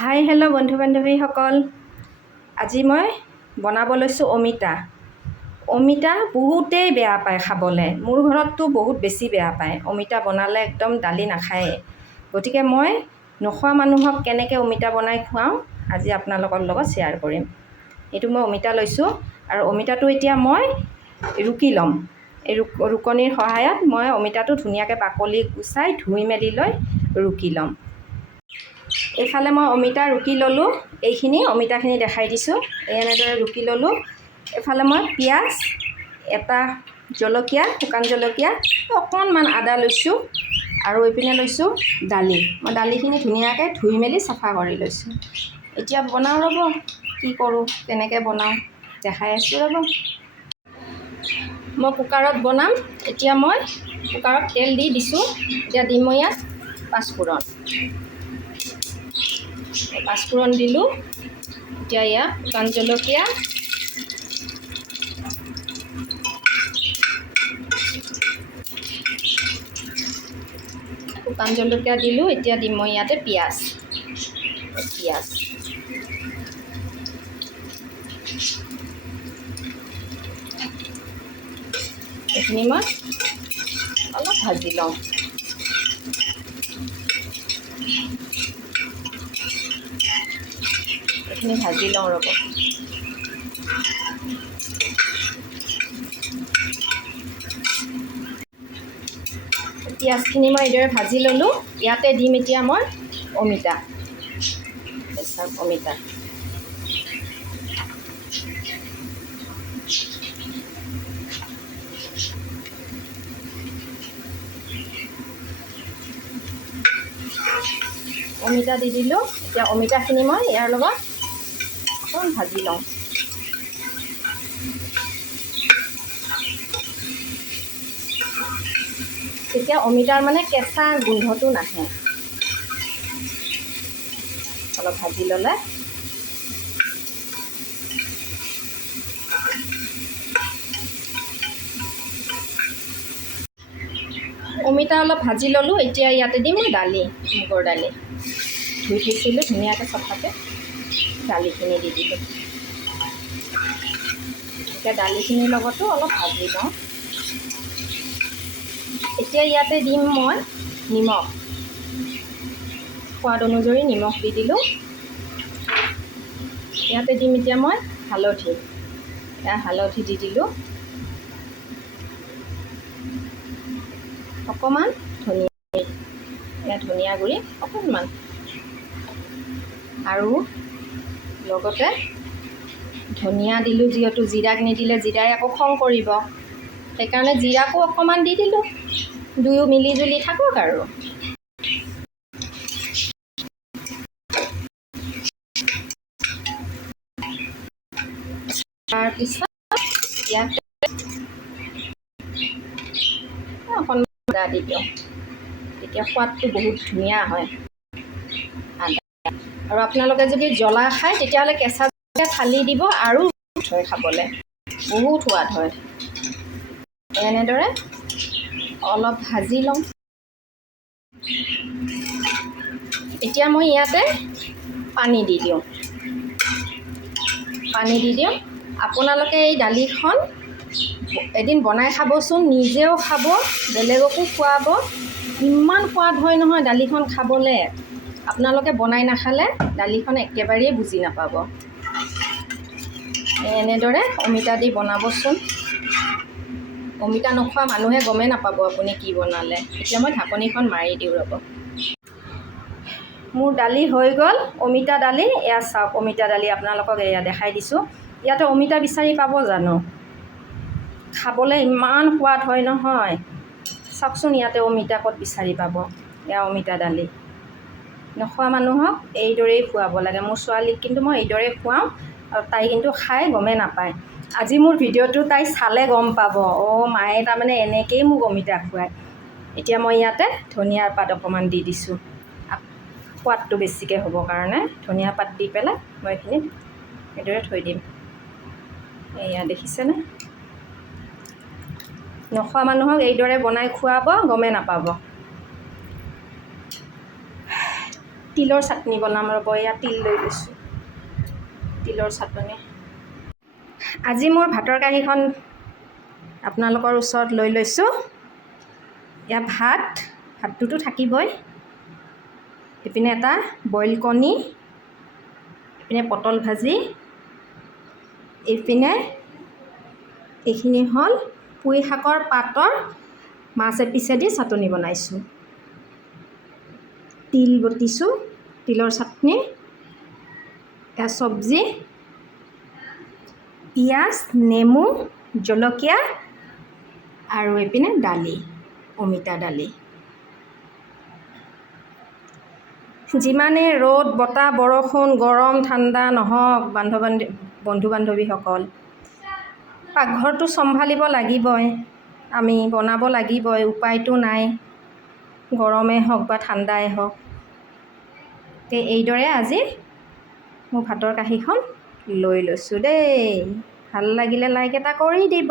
Hi hello' বন্ধু বান্ধৱীসকল, আজি মই বনাব লৈছোঁ অমিতা। অমিতা বহুতেই বেয়া পায় খাবলৈ, মোৰ ঘৰততো বহুত বেছি বেয়া পায়। অমিতা বনালে একদম দালি নাখায়ে। গতিকে মই নোখোৱা মানুহক কেনেকৈ অমিতা বনাই খুৱাওঁ আজি আপোনালোকৰ লগত শ্বেয়াৰ কৰিম। এইটো মই অমিতা লৈছোঁ আৰু অমিতাটো এতিয়া মই ৰুকি ল'ম। এই ৰুকনিৰ সহায়ত মই অমিতাটো ধুনীয়াকৈ বাকলি গুচাই ধুই মেলি লৈ ৰুকি ল'ম। এইফালে মই অমিতা ৰুকি ল'লোঁ, এইখিনি অমিতাখিনি দেখাই দিছোঁ, এনেদৰে ৰুকি ল'লোঁ। এইফালে মই পিঁয়াজ, এটা জলকীয়া, শুকান জলকীয়া, অকণমান আদা লৈছোঁ আৰু এইপিনে লৈছোঁ দালি। মই দালিখিনি ধুনীয়াকৈ ধুই মেলি চাফা কৰি লৈছোঁ। এতিয়া বনাওঁ ৰ'ব, কি কৰোঁ কেনেকৈ বনাওঁ দেখাই আছোঁ ৰ'ব। মই কুকাৰত বনাম। এতিয়া মই কুকাৰত তেল দি দিছোঁ। এতিয়া দিম মই ইয়াত পাঁচফোৰণ দিলোঁ। এতিয়া ইয়াত শুকান জলকীয়া, দিলোঁ। এতিয়া দিম মই ইয়াতে পিঁয়াজ। এইখিনি মই অলপ ভাজি লওঁ। এইখিনি ভাজি লওঁ ৰ'ব। পিঁয়াজখিনি মই এইদৰে ভাজি ল'লোঁ। ইয়াতে দিম এতিয়া মই অমিতা, অমিতা। অমিতা দি দিলোঁ। এতিয়া অমিতাখিনি মই ইয়াৰ লগত অকণ ভাজি লওঁ। তেতিয়া অমিতাৰ মানে কেঁচা গোন্ধটো নাহে। অলপ ভাজি ল'লে অমিতা অলপ ভাজি ল'লোঁ। এতিয়া ইয়াতে দিম দালি, মুগৰ দালি ধুই থৈছিলোঁ ধুনীয়াকৈ চফাকৈ। দালিখিনি দি দিলোঁ। এতিয়া দালিখিনিৰ লগতো অলপ ভাজি লওঁ। এতিয়া ইয়াতে দিম মই নিমখ, সোৱাদ অনুযায়ী নিমখ দি দিলোঁ। ইয়াতে দিম এতিয়া মই হালধি দি দিলোঁ। অকণমান ধনিয়া গুড়ি অকণমান, আৰু লগতে ধনিয়া দিলোঁ। যিহেতু জিৰাক নিদিলে জিৰাই আকৌ খং কৰিব, সেইকাৰণে জিৰাকো অকণমান দি দিলোঁ। দুয়ো মিলি জুলি থাকক আৰু। তাৰপিছত ইয়াতে অকণমান আদা দি দিওঁ। তেতিয়া সোৱাদটো বহুত ধুনীয়া হয় আদা। আৰু আপোনালোকে যদি জ্বলা খায় তেতিয়াহ'লে কেঁচা জলকীয়া ফালি দিব, আৰু হয় খাবলৈ বহুত সোৱাদ হয়। এনেদৰে অলপ ভাজি লওঁ। এতিয়া মই ইয়াতে পানী দি দিওঁ। আপোনালোকে এই দালিখন এদিন বনাই খাবচোন, নিজেও খাব, বেলেগকো খুৱাব। ইমান সোৱাদ হয় নহয় দালিখন খাবলৈ। আপোনালোকে বনাই নাখালে দালিখন একেবাৰেই বুজি নাপাব। এনেদৰে অমিতা দি বনাবচোন। অমিতা নোখোৱা মানুহে গমেই নাপাব আপুনি কি বনালে। এতিয়া মই ঢাকনিখন মাৰি দিওঁ ৰ'ব। মোৰ দালি হৈ গ'ল, অমিতা দালি। এয়া চাওক অমিতা দালি আপোনালোকক এয়া দেখাই দিছোঁ। ইয়াতে অমিতা বিচাৰি পাব জানো? খাবলৈ ইমান সোৱাদ হয় নহয়। চাওকচোন ইয়াতে অমিতা ক'ত বিচাৰি পাব। এয়া অমিতা দালি। নোখোৱা মানুহক এইদৰেই খুৱাব লাগে। মোৰ ছোৱালীক কিন্তু মই এইদৰে খুৱাওঁ, আৰু তাই কিন্তু খাই গমেই নাপায়। আজি মোৰ ভিডিঅ'টো তাই চালে গম পাব, মায়ে তাৰমানে এনেকৈয়ে মোক অমিতা খুৱায়। এতিয়া মই ইয়াতে ধনিয়াৰ পাত অকণমান দি দিছোঁ, সোৱাদটো বেছিকৈ হ'বৰ কাৰণে। ধনিয়া পাত দি পেলাই মই এইখিনি এইদৰে থৈ দিম। এয়া দেখিছেনে? নোখোৱা মানুহক এইদৰে বনাই খুৱাব, গমেই নাপাব। তিলৰ চাটনি বনাম ৰ'ব, এয়া তিল লৈ লৈছোঁ, তিলৰ চাটনি। আজি মোৰ ভাতৰ কাঁহীখন আপোনালোকৰ ওচৰত লৈ লৈছোঁ। এয়া ভাতটোতো থাকিবই, এইপিনে এটা বইল কণী, এইপিনে পটল ভাজি, এইপিনে এইখিনি হ'ল পুঁই শাকৰ পাতৰ মাছ এপিচেদি চাটনি বনাইছোঁ, তিল বটিছোঁ, তিলৰ চাটনি, এয়া চব্জি, পিঁয়াজ, নেমু, জলকীয়া আৰু এইপিনে দালি, অমিতা দালি। যিমানেই ৰ'দ, বতাহ, বৰষুণ, গৰম, ঠাণ্ডা নহওক বন্ধু বান্ধৱীসকল, পাকঘৰটো চম্ভালিব লাগিবই, আমি বনাব লাগিবই, উপায়তো নাই, গৰমেই হওক বা ঠাণ্ডাই হওক। এইদৰে আজি মোৰ ভাতৰ কাঁহীখন লৈ লৈছোঁ দেই। ভাল লাগিলে লাইক এটা কৰি দিব।